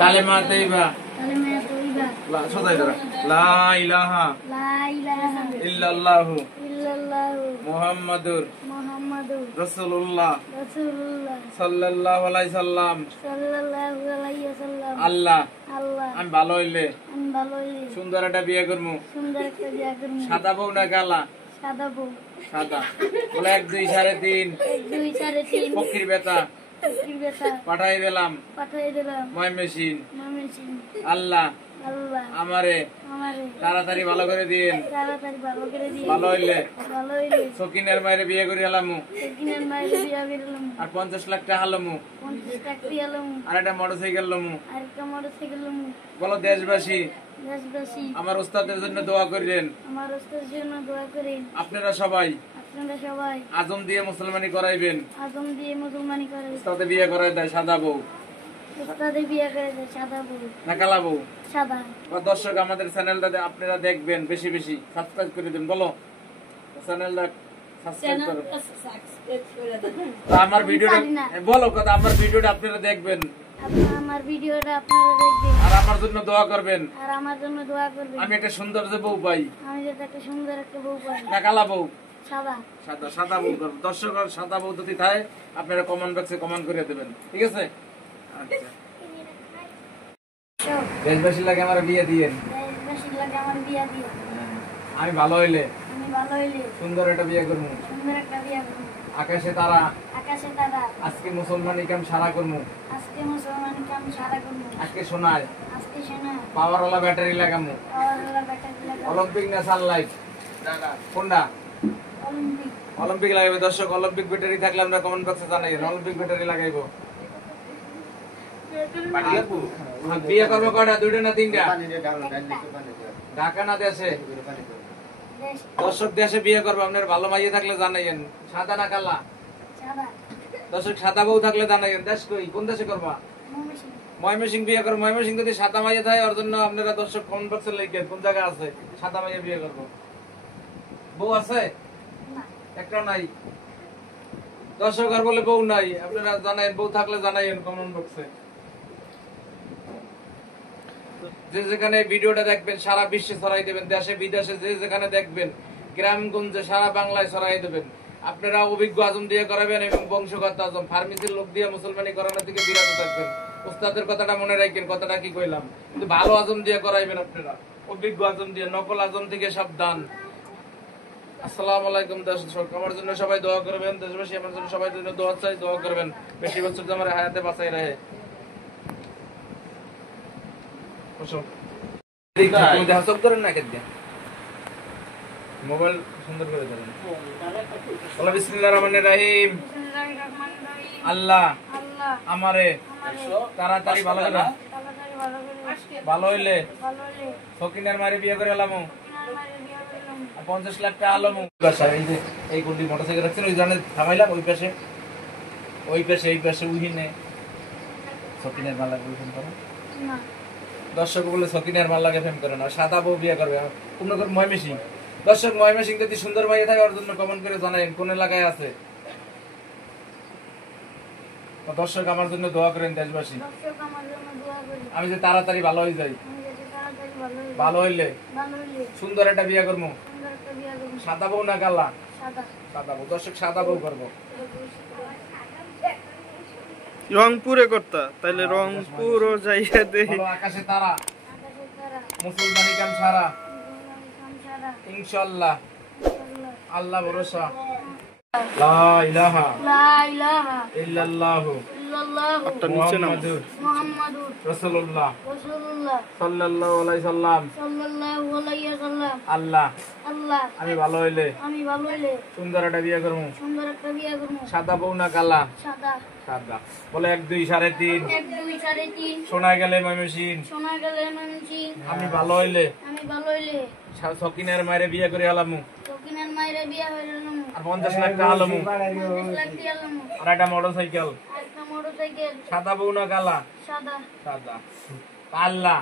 কালেমা তৈবা লা ইলাহা ইল্লাল্লাহু মুহাম্মাদুর রাসূলুল্লাহ সাল্লাল্লাহু আলাইহি সাল্লাম। আল্লাহ আমি ভালো হইলে সুন্দর একটা বিয়ে করবো। সাদা বউ না কালা? সাদা। বলে 1 2 3.5 পক্ষীর বেতা পাঠাই দিলাম ময়মনসিং। আল্লাহ আমারে তাড়াতাড়ি ভালো করে দিন। ভালো হইলে সকিনের মায়ের বিয়ে করে এলাম আর 50 লাখ টাকা হালামু আর একটা মোটরসাইকেল লমু। বলো দেশবাসী আমার উস্তাদের জন্য দোয়া করেন। আপনারা সবাই আজম দিয়ে মুসলমানি করাইবেন। উস্তাদে বিয়ে করাই দেয় সাদা বউ, না কালা বউ? দর্শক আমাদের চ্যানেলটা আপনারা দেখবেন, বেশি বেশি সাবস্ক্রাইব করে দেন। বলো চ্যানেলটা সাবস্ক্রাইব করুন। আমার ভিডিওটা বলো কথা, আমার ভিডিওটা আপনারা দেখবেন, আমার ভিডিওটা আপনারা দেখবেন আর আমার জন্য দোয়া করবেন। আমি একটা সুন্দর যে বউ পাই, না কালা বউ? সাদা বউ করব। দর্শক সাদা বউ যদি থাকে আপনারা কমেন্ট বক্সে কমেন্ট করে দেবেন, ঠিক আছে? আচ্ছা, দেশবাসী লাগে আমার বিয়ে দিয়েন। আমি ভালো হইলে সুন্দর একটা বিয়ে করবো। আকাশে তারা আজকে মুসলমানি কাম সারা করবো। আজকে শোনায় পাওয়ারওয়ালা ব্যাটারি লাগামু। অলিম্পিক না সানলাইট কোনটা? অলিম্পিক লাগাইবে। দর্শক অলিম্পিক ব্যাটারি থাকলে আমরা কমেন্ট বক্সে জানাইবেন। Olympic battery লাগাইবো। বিয়ে করবো কয়টা? 2টা না 3টা? ঢাকা না দেশে? দর্শক দেশে বিয়ে করবো। আপনার ভালো মাইয়ে থাকলে জানাইবেন। সাদা না কালা? দর্শক সাদা বউ থাকলে জানাইবেন। দেশ কই, কোন দেশে করবা? ময়মনসিং বিয়ে করবো। ময়মনসিং যদি সাদা মাইয়ে থাকে ওর জন্য আপনারা দর্শক কমেন্ট বক্সে লিখেন কোন জায়গা আছে সাদা মাইয়ে বিয়ে করবো। বউ আছে? একটা নাই। দর্শক আর বলে বউ নাই, আপনারা জানাইন। বউ থাকলে জানাইন কমেন্ট বক্সে। যে যেখানে ভিডিওটা দেখবেন সারা বিশ্বে ছড়াই দেবেন। দেশে বিদেশে যে যেখানে দেখবেন, গ্রামগঞ্জে সারা বাংলায় ছড়াই দেবেন। আপনারা অভিজ্ঞ আজম দিয়ে করাবেন এবং বংশগত আজম ফার্মেসির লোক দিয়ে মুসলমানি করানোর দিকে বিরত থাকবেন। উস্তাদের কথাটা মনে রাখবেন, কথাটা কি কইলাম, কিন্তু ভালো আজম দিয়ে করাইবেন আপনারা, অভিজ্ঞ আজম দিয়ে। নকল আজম থেকে সাবধান। আসসালামু আলাইকুম দর্শক, আমার জন্য সবাই দোয়া করবেন। দেশবাসী আমার জন্য সবাই জন্য দোয়া চাই, দোয়া করবেন। বেশি বছর তো আমার হায়াতে বাঁচাই রাখে। মোবাইল সুন্দর করে ধরেন। বিসমিল্লাহির রহমানির রহিম। আল্লাহ আমারে তাড়াতাড়ি ভালো হইলে সকিনের মারে বিয়ে করে এলাম 50 লাখ টাকা আলমু। এই গুন্ডি মোটরসাইকেল রাখছেন ওই জন্য থামাইলাম। ওই পাশে এই পাশে উহিনে সকিনের মালা ফেম করো। দর্শক বলে সকিনের মালাকে ফেম করে না, সাদা বউ বিয়ে করবে। ময়মনসিং দর্শক, ময়মনসিং যদি সুন্দর মাইয়ে থাকে ওর জন্য কমেন্ট করে জানাইন কোন এলাকায় আছে। দর্শক আমার জন্য দোয়া করেন দেশবাসী, আমি যে তাড়াতাড়ি ভালো হয়ে যাই। ভালো হইলে সুন্দর একটা বিয়ে করবো। সাদা বউ না কালা? সাদা বউ। দর্শক সাদা বউ করবো। রংপুরে করতা তাইলে রংপুর ও যাইয়া দে। আকাশে তারা মুসলমানি কাম সারা ইনশাআল্লাহ। আল্লাহ ভরসা। লা ইলাহা ইল্লাল্লাহু মুহাম্মাদুর রাসূলুল্লাহ সাল্লাল্লাহু আলাইহি সাল্লাম। আল্লাহ আমি ভালো হইলে সুন্দর একটা বিয়ে করবো। সাদা বউ না কালা? সাদা। বলে 1 2 3.5 শোনা গেলে ময়মনসিং। আমি ভালো হইলে সকিনের মায়ের বিয়ে করে আলামু আর 50 লাখ টাকা আলামু আর একটা মোটরসাইকেল। সাদা বউ না কালা? সাদা। আল্লাহ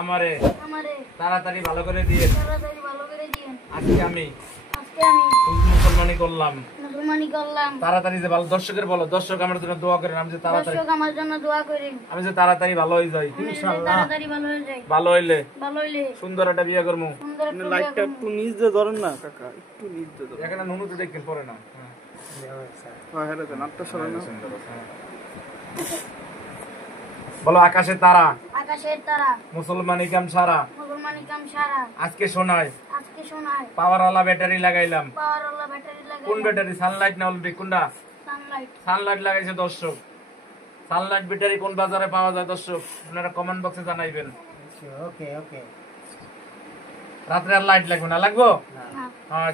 আমারে তাড়াতাড়ি ভালো করে দিয়ে আজকে আমি মুসলমানি করলাম, মুসলমানি করলাম। তাড়াতাড়ি যে ভালো, দর্শকের বলো, দর্শক আমার জন্য দোয়া করেন, আমি যে তাড়াতাড়ি দর্শক আমার জন্য দোয়া করেন, আমি যে তাড়াতাড়ি ভালো হয়ে যাই, আমি যাতে তাড়াতাড়ি ভালো হয়ে যাই, ভালো হইলে ভালো হইলে সুন্দর একটা বিয়ে করবো। সুন্দর একটা বিয়ে লাইটটা করবো। একটু নিচ দিয়ে ধরেন না কাকা, একটু নিচ দিয়ে ধরেন। এখানে নুনু তো দেখবেন পরে না। হ্যাঁ হ্যাঁ দেন, আটটা সরাই না। বলো আকাশের তারা, আকাশের তারা, মুসলমানি কাম সারা, মুসলমানি কাম সারা, আজকে শোনায় আজকে শোনায়, পাওয়ারওয়ালা ব্যাটারি লাগাইলাম। পাওয়ারওয়ালা ব্যাটারি লাগাই। কোন ব্যাটারি? সানলাইট না অলিম্পিক? কোনটা? সানলাইট। সানলাইট লাগাইছে দর্শক। সানলাইট ব্যাটারি কোন বাজারে পাওয়া যায় দর্শক আপনারা কমেন্ট বক্সে জানাইবেন। ওকে ওকে। রাত্রে আর লাইট লাগবে না? লাগবো? না। হ্যাঁ